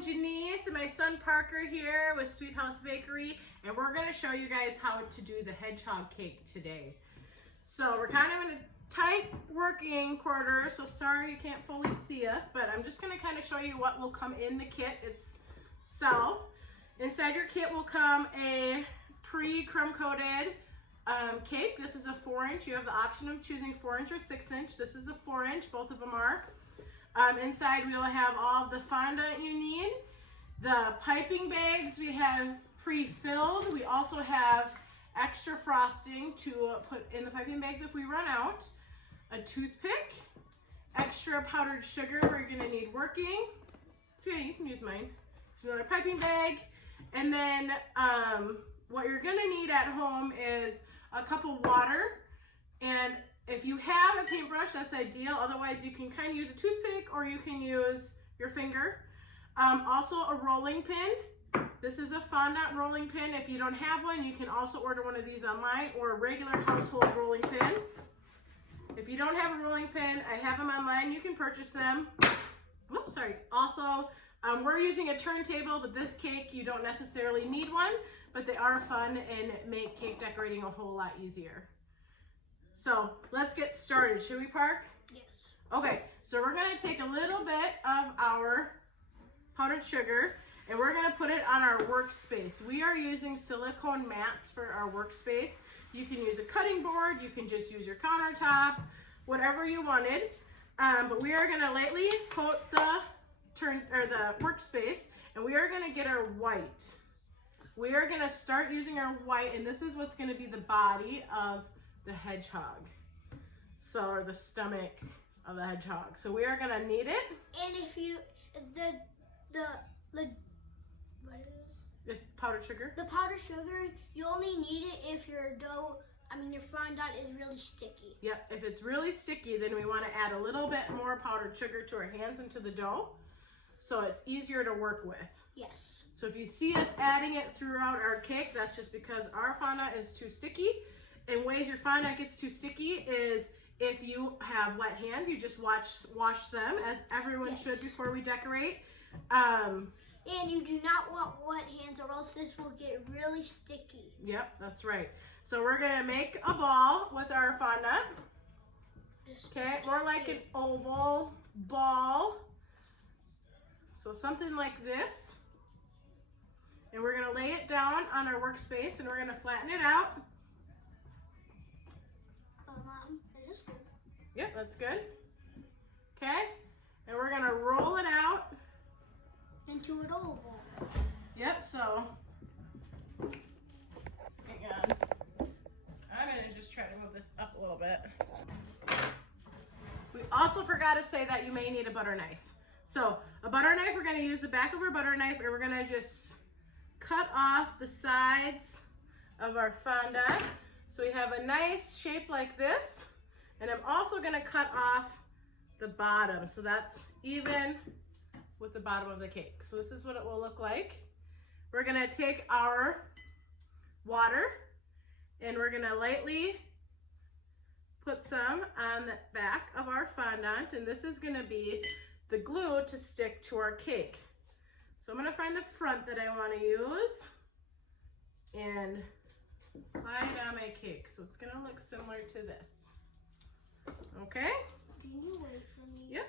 and Janice and my son Parker here with Sweet House Bakery, and we're going to show you guys how to do the hedgehog cake today. So we're kind of in a tight working quarters, so sorry you can't fully see us, but I'm just going to kind of show you what will come in the kit itself. Inside your kit will come a pre-crumb coated cake. This is a 4-inch. You have the option of choosing 4-inch or 6-inch. This is a 4-inch, both of them are. Inside we will have all of the fondant you need. The piping bags we have pre-filled. We also have extra frosting to put in the piping bags if we run out. A toothpick, extra powdered sugar we're going to need working. So yeah, you can use mine. There's another piping bag. And then what you're going to need at home is a cup of water. And if you have a paintbrush, that's ideal. Otherwise, you can kind of use a toothpick or you can use your finger. Also a rolling pin. This is a fondant rolling pin. If you don't have one, you can also order one of these online or a regular household rolling pin. If you don't have a rolling pin, I have them online. You can purchase them. Oops, sorry. Also, we're using a turntable, but this cake, you don't necessarily need one, but they are fun and make cake decorating a whole lot easier. So let's get started. Should we, Park? Yes. Okay, so we're going to take a little bit of our powdered sugar and we're going to put it on our workspace. We are using silicone mats for our workspace. You can use a cutting board, you can just use your countertop, whatever you wanted. But we are going to lightly coat the workspace, and we are going to get our white. We are going to start using our white, and this is what's going to be the body of the hedgehog. So, or the stomach of the hedgehog. So we are going to knead it. And if you, what is this? If powdered sugar. The powdered sugar, you only need it if your dough, your fondant is really sticky. Yep, if it's really sticky, then we want to add a little bit more powdered sugar to our hands and to the dough, so it's easier to work with. Yes. So if you see us adding it throughout our cake, that's just because our fondant is too sticky. And ways your fondant gets too sticky is if you have wet hands, you just wash them, as everyone should before we decorate. And you do not want wet hands or else this will get really sticky. Yep, that's right. So we're gonna make a ball with our fondant. Okay, more like an oval ball. So something like this. And we're gonna lay it down on our workspace and we're gonna flatten it out. Mom, is this good? Yep, that's good. Okay, and we're gonna roll it out into an oval. Yep, so hang on. I'm gonna just try to move this up a little bit. We also forgot to say that you may need a butter knife. So a butter knife, we're gonna use the back of our butter knife and we're gonna just cut off the sides of our fondant. So we have a nice shape like this. And I'm also gonna cut off the bottom. So that's even with the bottom of the cake. So this is what it will look like. We're gonna take our water and we're gonna lightly put some on the back of our fondant, and this is gonna be the glue to stick to our cake. So I'm gonna find the front that I wanna use and apply it on my cake. So it's gonna look similar to this. Okay? Can you wait for me? Yep.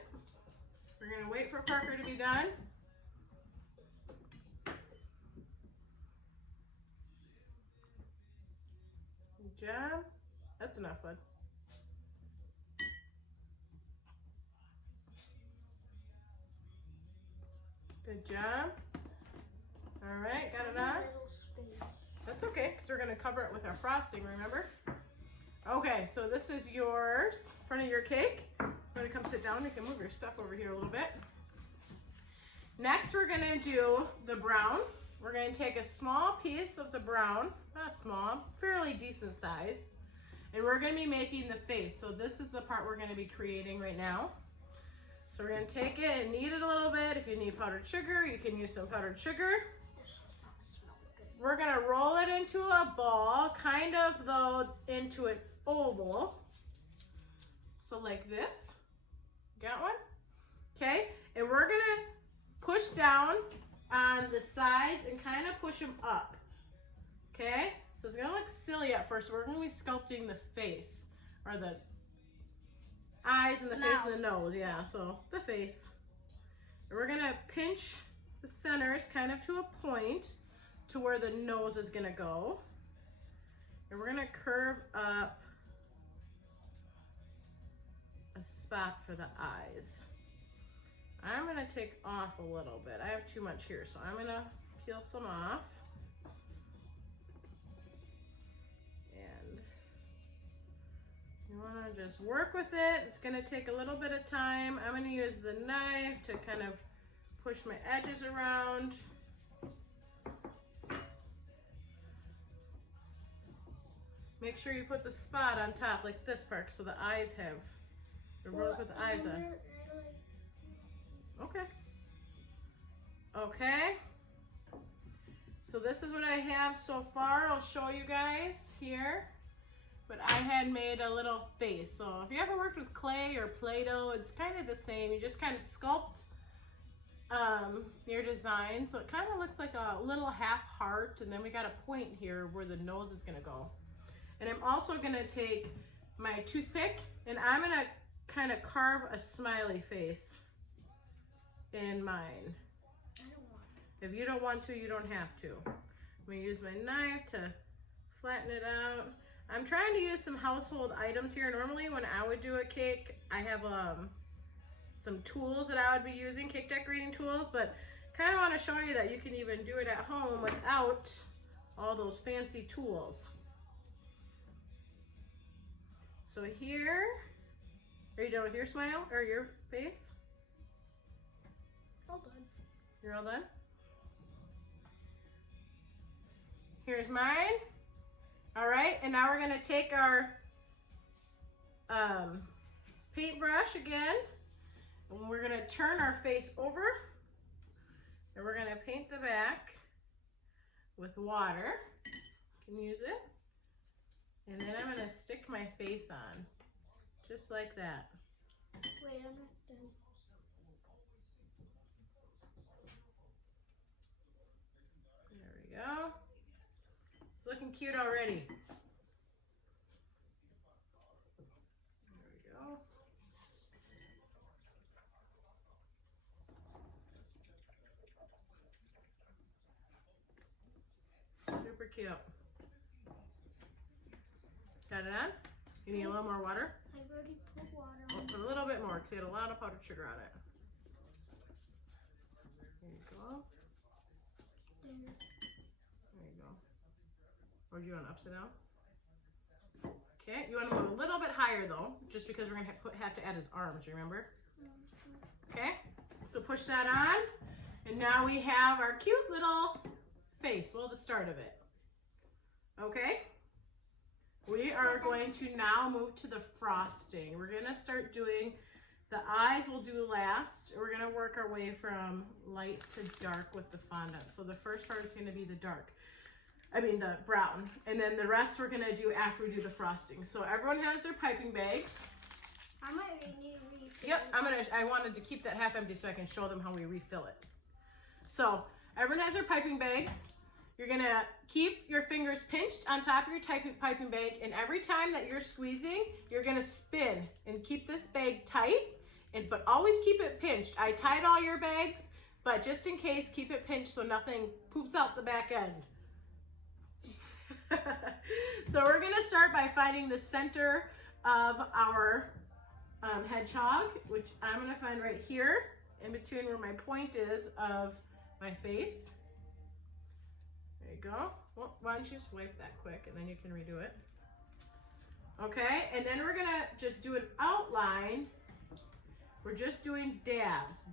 We're gonna wait for Parker to be done. Good job. That's enough, bud. Good job. All right, got it on? That's okay, because we're gonna cover it with our frosting, remember? Okay, so this is yours, front of your cake. We're gonna come sit down. You can move your stuff over here a little bit. Next, we're gonna do the brown. We're gonna take a small piece of the brown, not small, fairly decent size, and we're gonna be making the face. So this is the part we're gonna be creating right now. So we're gonna take it and knead it a little bit. If you need powdered sugar, you can use some powdered sugar. We're gonna roll it into a ball, kind of though into an oval. So like this. Got one? Okay, and we're gonna push down on the sides and kind of push them up. Okay? So it's gonna look silly at first. We're gonna be sculpting the face, or the eyes and the face and the nose. Yeah, so the face. And we're gonna pinch the centers kind of to a point to where the nose is gonna go. And we're gonna curve up a spot for the eyes. I'm gonna take off a little bit. I have too much here, so I'm gonna peel some off. And you wanna just work with it. It's gonna take a little bit of time. I'm gonna use the knife to kind of push my edges around. Make sure you put the spot on top like this part so the eyes have, the road with the eyes on. Okay. Okay. So this is what I have so far. I'll show you guys here. But I had made a little face. So if you ever worked with clay or Play-Doh, it's kind of the same. You just kind of sculpt your design. So it kind of looks like a little half heart. And then we got a point here where the nose is going to go. And I'm also going to take my toothpick and I'm going to kind of carve a smiley face in mine. I don't want to. If you don't want to, you don't have to. I'm going to use my knife to flatten it out. I'm trying to use some household items here. Normally when I would do a cake, I have some tools that I would be using, cake decorating tools, but kind of want to show you that you can even do it at home without all those fancy tools. So here, are you done with your smile or your face? All done. You're all done? Here's mine. All right, and now we're gonna take our paintbrush again, and we're gonna turn our face over, and we're gonna paint the back with water. You can use it. And then I'm gonna stick my face on, just like that. Wait, I'm not done. There we go. It's looking cute already. There we go. Super cute. Got it on? You need a little more water? I've already put water Oh, on. put a little bit more because you had a lot of powdered sugar on it. There you go. There. There you go. Or do you want upside down? Okay, you want to move a little bit higher though, just because we're going to have to add his arms, remember? Okay, so push that on. And now we have our cute little face, well, the start of it. Okay? We are going to now move to the frosting. We're going to start doing, the eyes we'll do last. We're going to work our way from light to dark with the fondant. So the first part is going to be the the brown. And then the rest we're going to do after we do the frosting. So everyone has their piping bags. I might need to refill. Yep, I wanted to keep that half empty so I can show them how we refill it. So everyone has their piping bags. You're gonna keep your fingers pinched on top of your piping bag, and every time that you're squeezing, you're gonna spin and keep this bag tight, but always keep it pinched. I tied all your bags, but just in case, keep it pinched so nothing poops out the back end. So we're gonna start by finding the center of our hedgehog, which I'm gonna find right here, in between where my point is of my face. There you go. Well, why don't you just wipe that quick and then you can redo it. Okay, and then we're gonna just do an outline. We're just doing dabs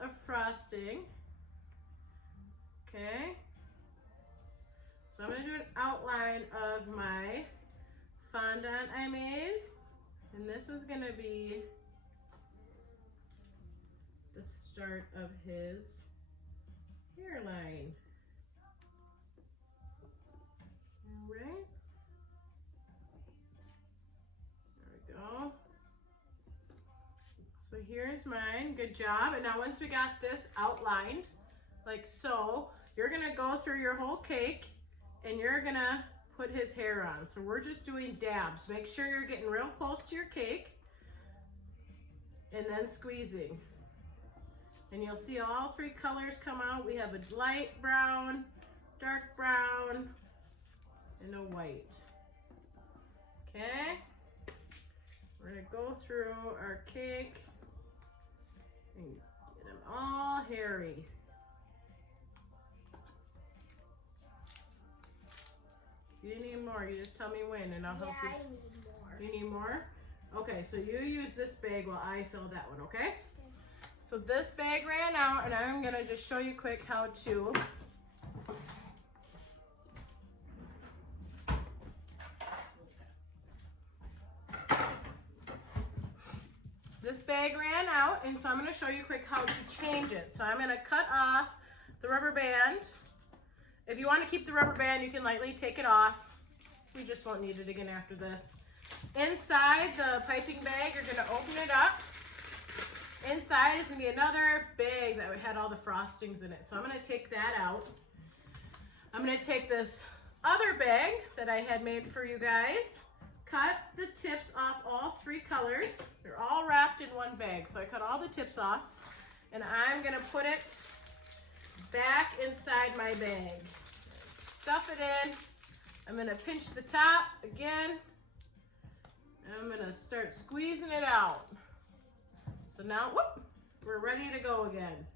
of frosting. Okay. So I'm gonna do an outline of my fondant I made. And this is gonna be the start of his hairline. All right. There we go. So here's mine. Good job. And now once we got this outlined, like so, you're gonna go through your whole cake and you're gonna put his hair on. So we're just doing dabs. Make sure you're getting real close to your cake and then squeezing. And you'll see all three colors come out. We have a light brown, dark brown, and a white. Okay? We're gonna go through our cake and get them all hairy. If you need more, you just tell me when and I'll help you. I need more. You need more? Okay, so you use this bag while I fill that one, okay? So this bag ran out and I'm gonna just show you quick how to this bag ran out, and so I'm going to show you quick how to change it. So I'm going to cut off the rubber band. If you want to keep the rubber band, you can lightly take it off. We just won't need it again after this. Inside the piping bag, you're going to open it up. Inside is going to be another bag that had all the frostings in it. So I'm going to take that out. I'm going to take this other bag that I had made for you guys. Cut the tips off all three colors. They're all wrapped in one bag. So I cut all the tips off and I'm gonna put it back inside my bag. Stuff it in. I'm gonna pinch the top again. And I'm gonna start squeezing it out. So now, whoop, we're ready to go again.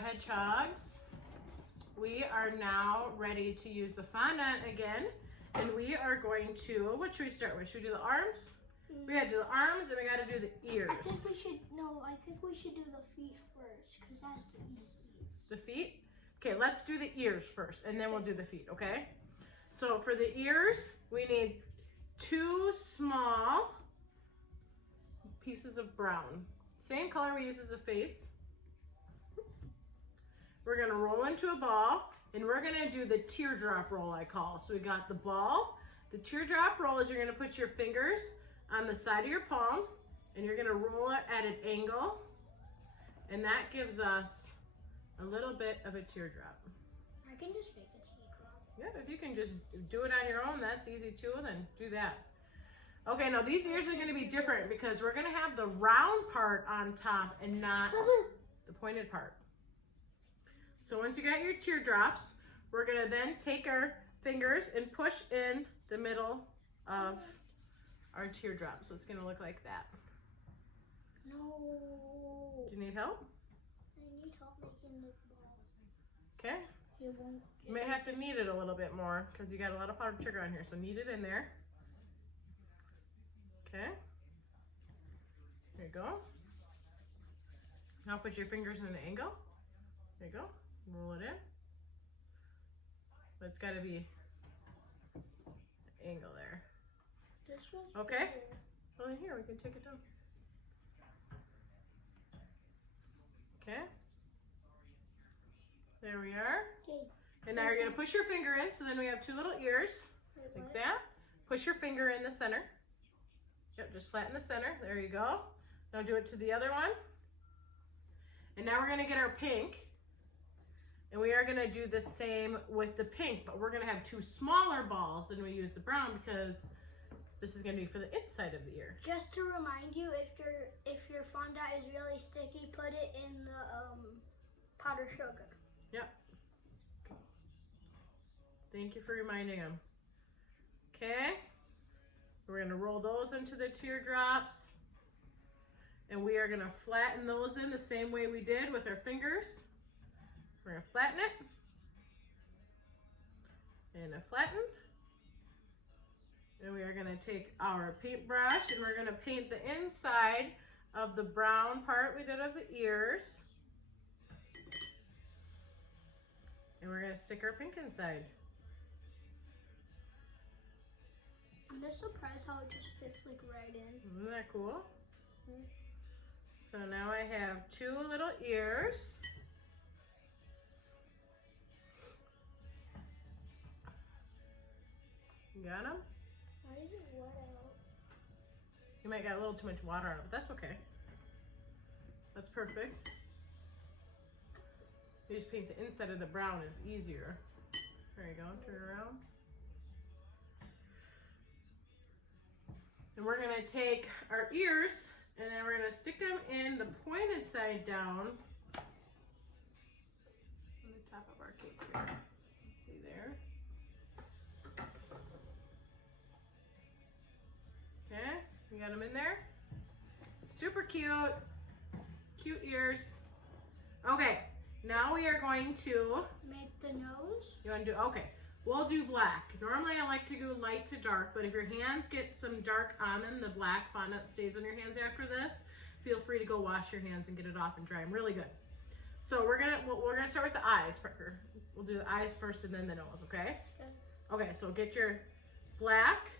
Hedgehogs, we are now ready to use the fondant again, and we are going to, what should we start with? Should we do the arms? We gotta do the arms and we gotta do the ears. I think we should do the feet first, because that's the easiest. The feet? Okay, let's do the ears first and then we'll do the feet, okay? So for the ears, we need 2 small pieces of brown. Same color we use as the face. We're gonna roll into a ball and we're gonna do the teardrop roll, I call. So we got the ball. The teardrop roll is you're gonna put your fingers on the side of your palm and you're gonna roll it at an angle, and that gives us a little bit of a teardrop. I can just make a teardrop. Yeah, if you can just do it on your own, that's easy too, then do that. Okay, now these ears are gonna be different because we're gonna have the round part on top and not the pointed part. So once you got your teardrops, we're gonna then take our fingers and push in the middle of our teardrop. So it's gonna look like that. No. Do you need help? I need help making the balls. Okay. You may have to knead it a little bit more because you got a lot of powdered sugar on here. So knead it in there. Okay. There you go. Now put your fingers in an angle. There you go. Roll it in. But it's got to be an angle there. This was okay. Well, here we can take it down. Okay. There we are. Okay. And now you're going to push your finger in, so then we have two little ears, like that. Push your finger in the center. Yep, just flatten the center. There you go. Now do it to the other one. And now we're going to get our pink. And we are going to do the same with the pink, but we're going to have two smaller balls than we use the brown because this is going to be for the inside of the ear. Just to remind you, if your fondant is really sticky, put it in the powdered sugar. Yep. Thank you for reminding him. Okay. We're going to roll those into the teardrops. And we are going to flatten those in the same way we did with our fingers. We're going to flatten it. And a flatten. And we are going to take our paintbrush and we're going to paint the inside of the brown part we did of the ears. And we're going to stick our pink inside. I'm just surprised how it just fits like right in. Isn't that cool? So now I have two little ears. You got them? Why is it wet out? You might got a little too much water on it, but that's okay. That's perfect. You just paint the inside of the brown, it's easier. There you go, turn it around. And we're gonna take our ears and then we're gonna stick them in the pointed side down on the top of our cake here. Let's see there. Okay, you got them in there? Super cute. Cute ears. Okay, now we are going to make the nose. You want to do, okay. We'll do black. Normally I like to go light to dark, but if your hands get some dark on them, the black fondant stays on your hands after this. Feel free to go wash your hands and get it off and dry them really good. So we're gonna start with the eyes, Parker. We'll do the eyes first and then the nose, okay? Okay, so get your black.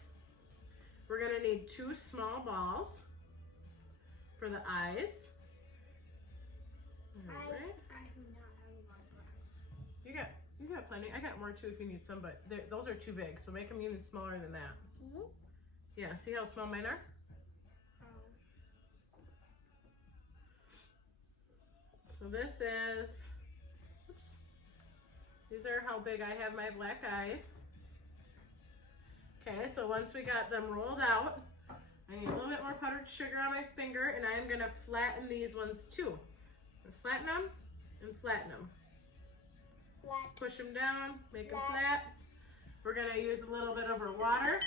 We're gonna need two small balls for the eyes. All right. I do not have a lot of black. You got plenty. I got more too if you need some, but those are too big, so make them even smaller than that. Yeah, see how small mine are? So this is, oops, these are how big I have my black eyes. Okay, so once we got them rolled out, I need a little bit more powdered sugar on my finger, and I'm gonna flatten these ones too. Flatten them and flatten them. Flat. Push them down, make them flat. We're gonna use a little bit of our water.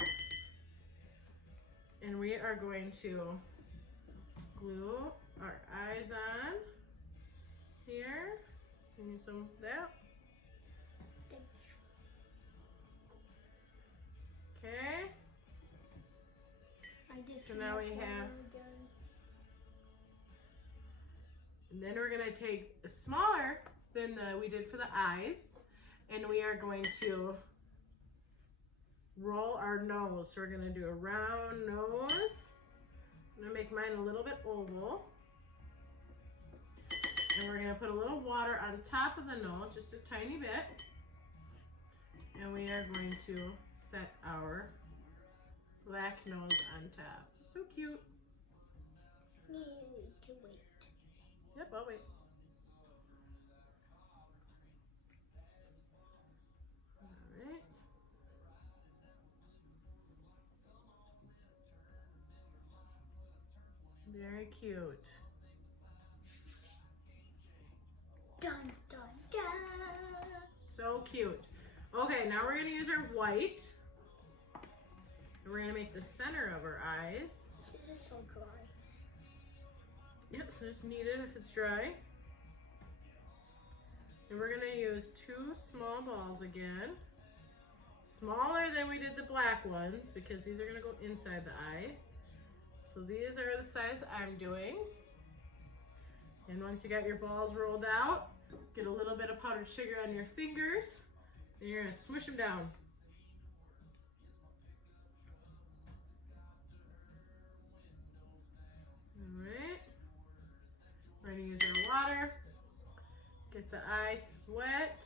And we are going to glue our eyes on here. We need some of that. Okay. So now we have, and then we're gonna take smaller than we did for the eyes, and we are going to roll our nose. So we're gonna do a round nose. I'm gonna make mine a little bit oval. And we're gonna put a little water on top of the nose, just a tiny bit. And we are going to set our black nose on top. So cute. Need to wait. Yep, I'll wait. All right. Very cute. Dun, dun, dun. So cute. Okay, now we're gonna use our white. And we're gonna make the center of our eyes. This is so dry. Yep, so just knead it if it's dry. And we're gonna use two small balls again. Smaller than we did the black ones because these are gonna go inside the eye. So these are the size I'm doing. And once you got your balls rolled out, get a little bit of powdered sugar on your fingers, and you're gonna smush them down. All right. We're gonna use our water. Get the eyes wet.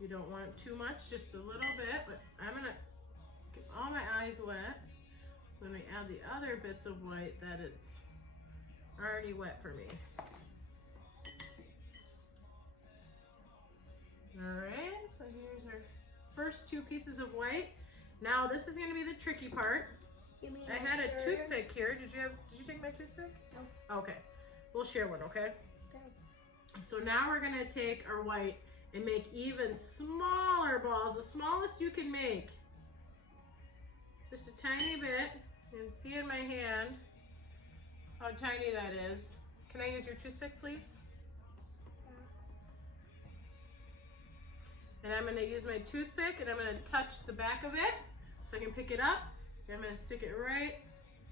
You don't want too much, just a little bit, but I'm gonna get all my eyes wet. So when I add the other bits of white, that it's already wet for me. All right, so here's our first two pieces of white. Now this is gonna be the tricky part. I had a toothpick here. Did you take my toothpick? No. Okay, we'll share one, okay? Okay. So now we're gonna take our white and make even smaller balls, the smallest you can make. Just a tiny bit. You can see in my hand how tiny that is. Can I use your toothpick, please? And I'm gonna use my toothpick and I'm gonna touch the back of it so I can pick it up. And I'm gonna stick it right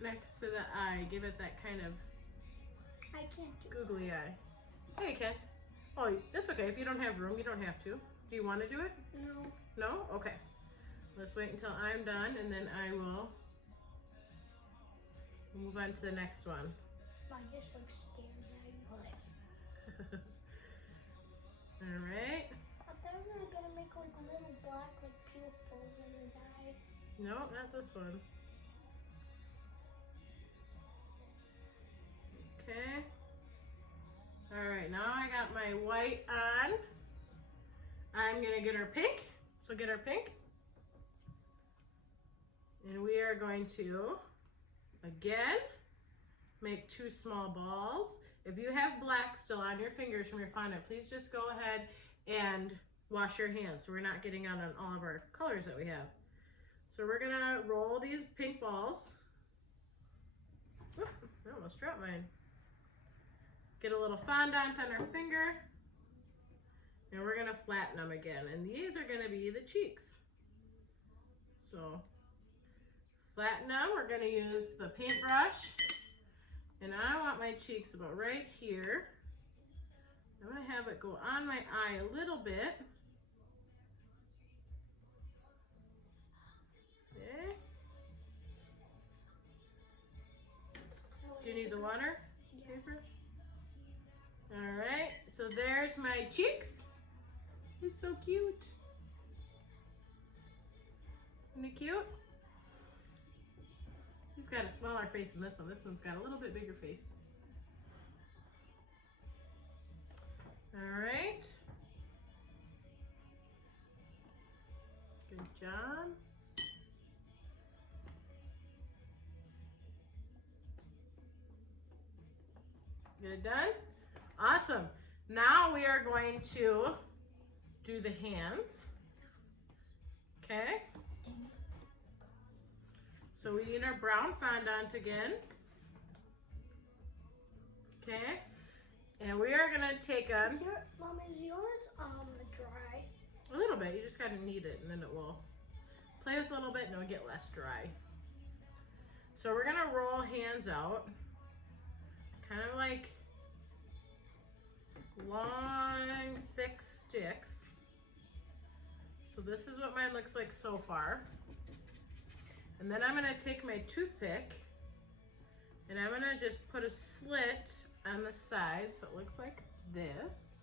next to the eye. Give it that kind of googly eye. Hey, Ken. Oh, that's okay. If you don't have room, you don't have to. Do you want to do it? No. No? Okay. Let's wait until I'm done and then I will move on to the next one. Mine just looks scary. All right. I thought we were gonna make like little black like pupils in his eye. No, not this one. Okay. All right, now I got my white on. I'm gonna get our pink. So get our pink. And we are going to, again, make two small balls. If you have black still on your fingers from your fondant, please just go ahead and wash your hands so we're not getting out on all of our colors that we have. So we're gonna roll these pink balls. Oop, I almost dropped mine. Get a little fondant on our finger. And we're gonna flatten them again. And these are gonna be the cheeks. So flatten them, we're gonna use the paintbrush. And I want my cheeks about right here. I'm gonna have it go on my eye a little bit. Okay. Do you need the water? Yeah. Paintbrush? All right, so there's my cheeks. He's so cute. Isn't he cute? He's got a smaller face than this one. This one's got a little bit bigger face. All right. Good job. Get it done? Awesome. Now we are going to do the hands. Okay. So we need our brown fondant again. Okay. And we are gonna take on. Mom, is yours dry? A little bit. You just gotta knead it, and then it will play with a little bit, and it'll get less dry. So we're gonna roll hands out, kind of like long, thick sticks. So this is what mine looks like so far. And then I'm gonna take my toothpick and I'm gonna just put a slit on the side so it looks like this.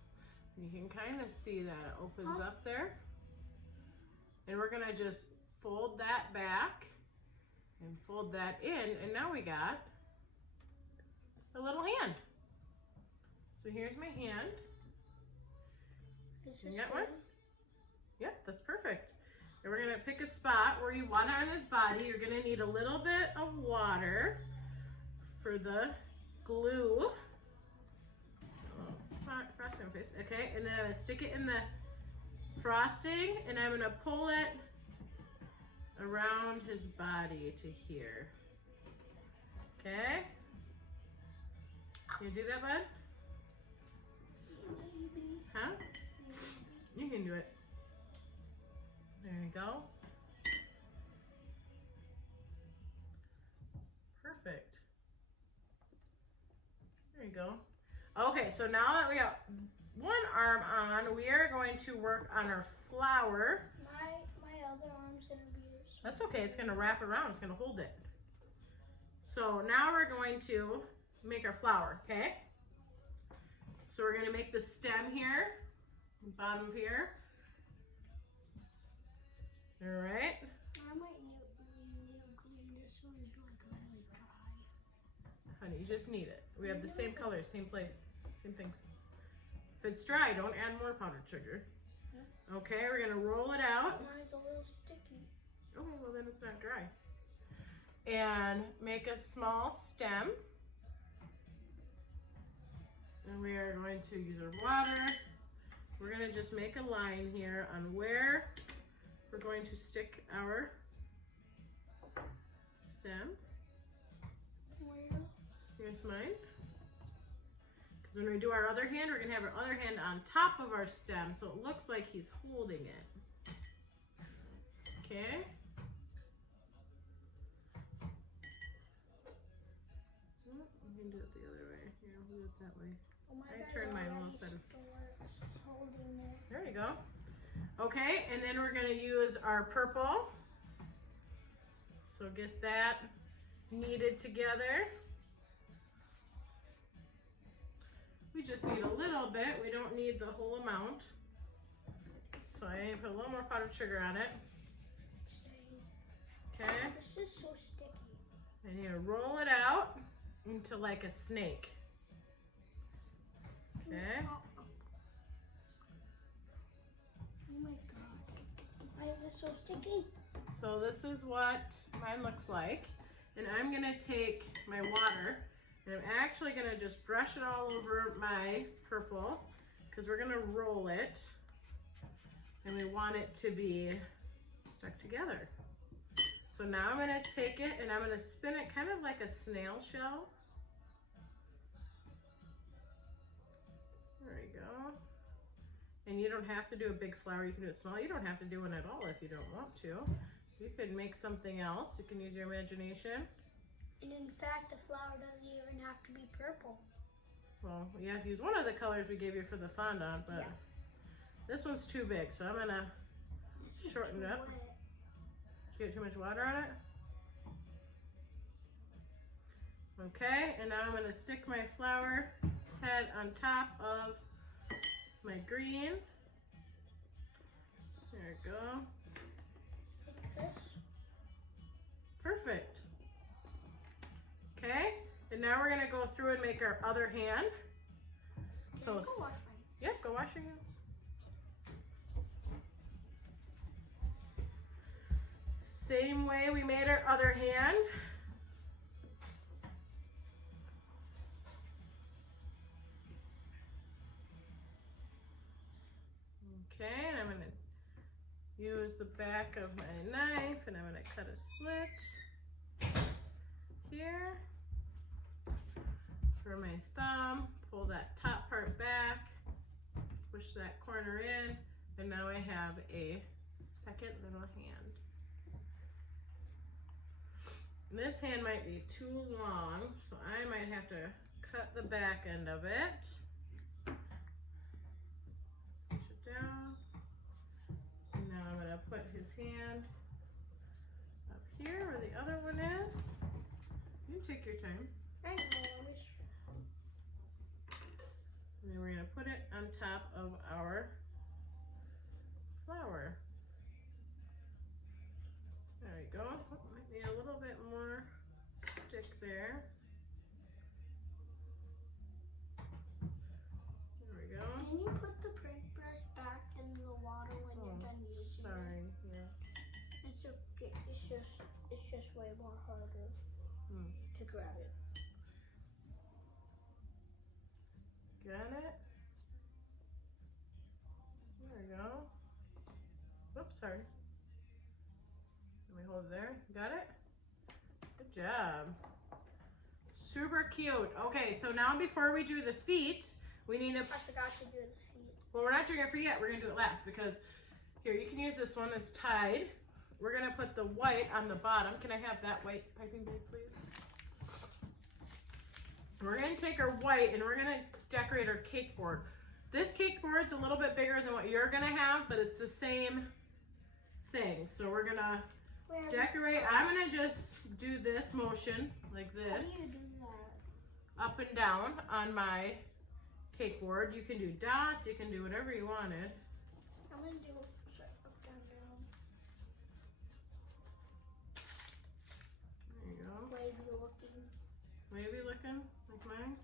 You can kind of see that it opens up there. And we're gonna just fold that back and fold that in, and now we got a little hand. So here's my hand. You got one? Yep, that's perfect. And we're gonna pick a spot where you want it on his body. You're gonna need a little bit of water for the glue. Frosting on face. Okay, and then I'm gonna stick it in the frosting and I'm gonna pull it around his body to here. Okay? Can you do that, bud? Huh? You can do it. There you go. Perfect. There you go. Okay, so now that we got one arm on, we are going to work on our flower. My other arm's gonna be yours. That's okay, it's gonna wrap around, it's gonna hold it. So now we're going to make our flower, okay? So we're gonna make the stem here, the bottom of here. All right. I might need to clean this one. It's like really dry. Honey, you just need it. We have the same colors, same place, same things. If it's dry, don't add more powdered sugar. Okay, we're gonna roll it out. Mine's a little sticky. Okay, well then it's not dry. And make a small stem. And we are going to use our water. We're gonna just make a line here on where we're going to stick our stem. Where? Here's mine. Because when we do our other hand, we're gonna have our other hand on top of our stem, so it looks like he's holding it. Okay. We can do it the other way. Here, we'll do it that way. Oh my I God, turned mine a already little center. It's holding it. There you go. Okay, and then we're gonna use our purple. So get that kneaded together. We just need a little bit. We don't need the whole amount. So I put a little more powdered sugar on it. Okay. This is so sticky. And you roll it out into like a snake. Okay. Oh my God. Why is it so sticky? So this is what mine looks like. And I'm gonna take my water and I'm actually gonna just brush it all over my purple because we're gonna roll it and we want it to be stuck together. So now I'm gonna take it and I'm gonna spin it kind of like a snail shell. There you go. And you don't have to do a big flower, you can do it small. You don't have to do one at all if you don't want to. You could make something else. You can use your imagination. And in fact, the flower doesn't even have to be purple. Well, you have to use one of the colors we gave you for the fondant, but this one's too big, so I'm gonna shorten it up. Wet. Did you get too much water on it? Okay, and now I'm gonna stick my flower head on top of my green. There we go. Like this. Perfect. Okay, and now we're gonna go through and make our other hand. So, Go wash mine. yep, go wash your hands. Same way we made our other hand. Okay, and I'm gonna use the back of my knife and I'm gonna cut a slit here for my thumb. Pull that top part back, push that corner in, and now I have a second little hand. And this hand might be too long, so I might have to cut the back end of it. Push it down. And now I'm gonna put his hand up here where the other one is. You take your time. I know. And then we're gonna put it on top of our flower. There we go. Oh, might need a little bit more stick there. There we go. Can you put the paintbrush back in the water when you're done using Sorry, it? yeah. It's okay. It's just way more harder to grab it. Got it? There we go. Oops, sorry. Let me hold it there. Got it? Good job. Super cute. Okay, so now before we do the feet, we need to... I forgot to do the feet. Well, we're not doing it for yet. We're going to do it last because here, you can use this one that's tied. We're going to put the white on the bottom. Can I have that white piping bag, please? We're going to take our white and we're going to decorate our cake board. This cake board's a little bit bigger than what you're going to have, but it's the same thing. So we're going to decorate. I'm going to just do this motion like How do this, you do that? up and down on my cake board. You can do dots, you can do whatever you wanted. I'm gonna do up, down, down. There you go. Wavy looking. Wavy looking, like mine.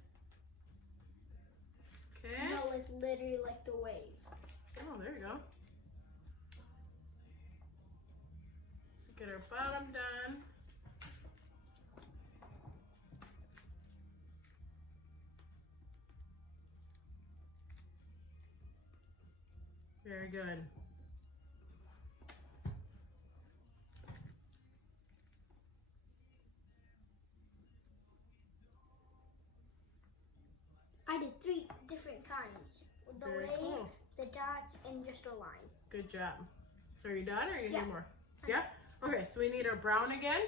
Okay. No, like literally like the wave. Oh, there you go. Let's get our bottom done. Very good. I did 3 different kinds. The Very wave, cool. the dots, and just a line. Good job. So are you done or you Yeah. need more? Yeah? Okay, so we need our brown again.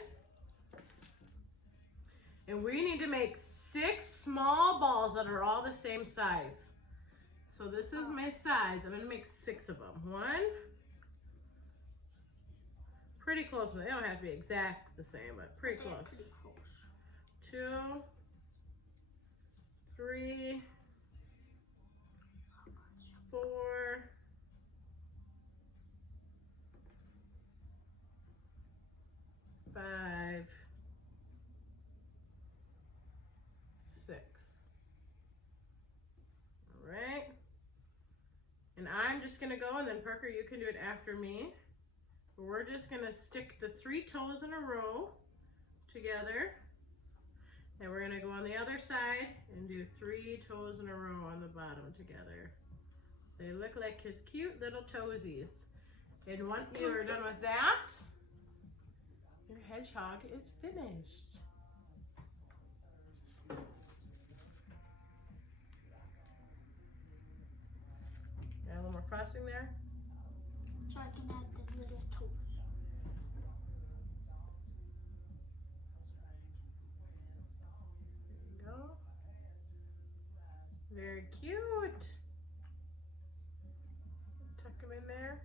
And we need to make 6 small balls that are all the same size. So this is my size. I'm gonna make 6 of them. 1. Pretty close. They don't have to be exact the same, but pretty They're close. pretty close. 2, 3, 4, 5, 6. All right. And I'm just gonna go, and then Parker, you can do it after me. We're just gonna stick the 3 toes in a row together. And we're gonna go on the other side and do 3 toes in a row on the bottom together. They look like his cute little toesies. And once you are done with that, your hedgehog is finished. Got a little more frosting there. So I can add the little toes. There you go. Very cute. Tuck him in there.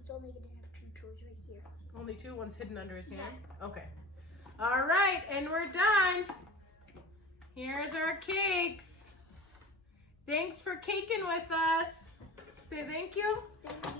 It's only gonna have 2 toes right here. Only 2, one's hidden under his hand? Okay. All right, and we're done. Here's our cakes. Thanks for caking with us. Say thank you. Thank